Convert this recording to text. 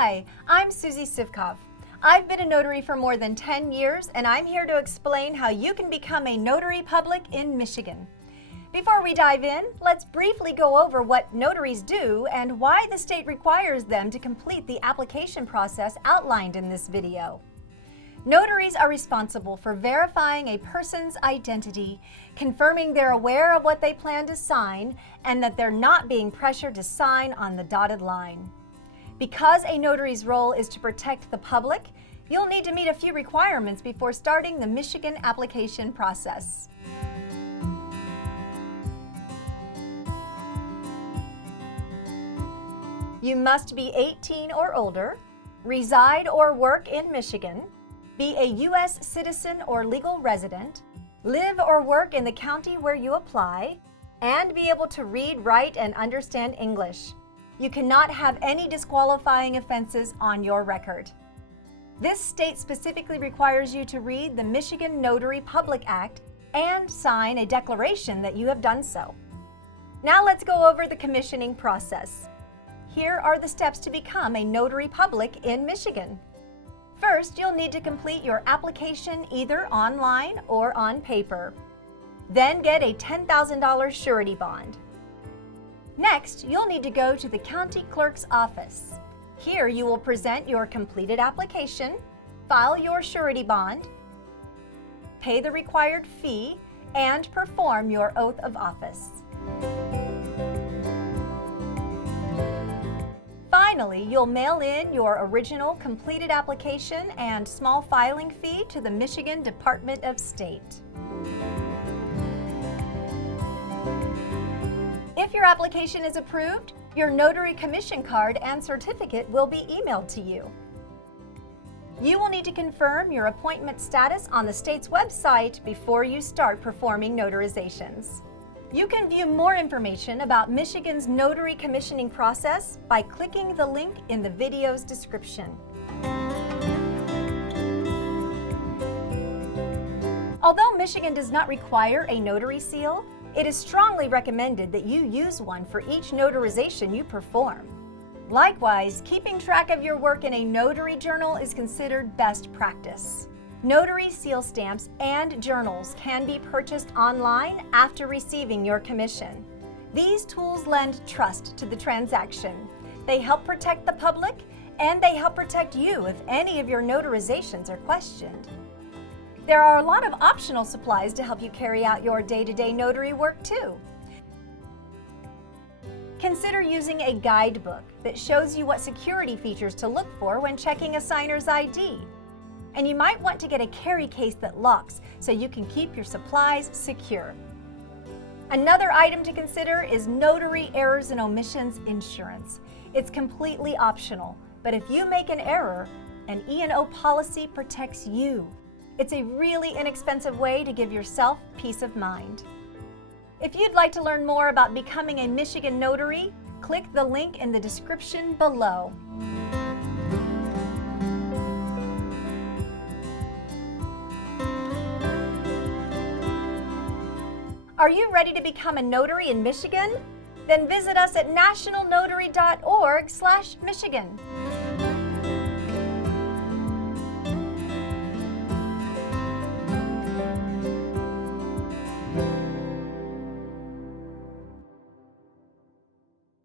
Hi, I'm Susie Sivkov. I've been a notary for more than 10 years, and I'm here to explain how you can become a notary public in Michigan. Before we dive in, let's briefly go over what notaries do and why the state requires them to complete the application process outlined in this video. Notaries are responsible for verifying a person's identity, confirming they're aware of what they plan to sign, and that they're not being pressured to sign on the dotted line. Because a notary's role is to protect the public, you'll need to meet a few requirements before starting the Michigan application process. You must be 18 or older, reside or work in Michigan, be a U.S. citizen or legal resident, live or work in the county where you apply, and be able to read, write, and understand English. You cannot have any disqualifying offenses on your record. This state specifically requires you to read the Michigan Notary Public Act and sign a declaration that you have done so. Now let's go over the commissioning process. Here are the steps to become a notary public in Michigan. First, you'll need to complete your application either online or on paper. Then get a $10,000 surety bond. Next, you'll need to go to the county clerk's office. Here you will present your completed application, file your surety bond, pay the required fee, and perform your oath of office. Finally, you'll mail in your original completed application and small filing fee to the Michigan Department of State. If your application is approved, your notary commission card and certificate will be emailed to you. You will need to confirm your appointment status on the state's website before you start performing notarizations. You can view more information about Michigan's notary commissioning process by clicking the link in the video's description. Although Michigan does not require a notary seal, it is strongly recommended that you use one for each notarization you perform. Likewise, keeping track of your work in a notary journal is considered best practice. Notary seal stamps and journals can be purchased online after receiving your commission. These tools lend trust to the transaction. They help protect the public, and they help protect you if any of your notarizations are questioned. There are a lot of optional supplies to help you carry out your day-to-day notary work too. Consider using a guidebook that shows you what security features to look for when checking a signer's ID. And you might want to get a carry case that locks so you can keep your supplies secure. Another item to consider is notary errors and omissions insurance. It's completely optional, but if you make an error, an E&O policy protects you. It's a really inexpensive way to give yourself peace of mind. If you'd like to learn more about becoming a Michigan notary, click the link in the description below. Are you ready to become a notary in Michigan? Then visit us at nationalnotary.org/Michigan.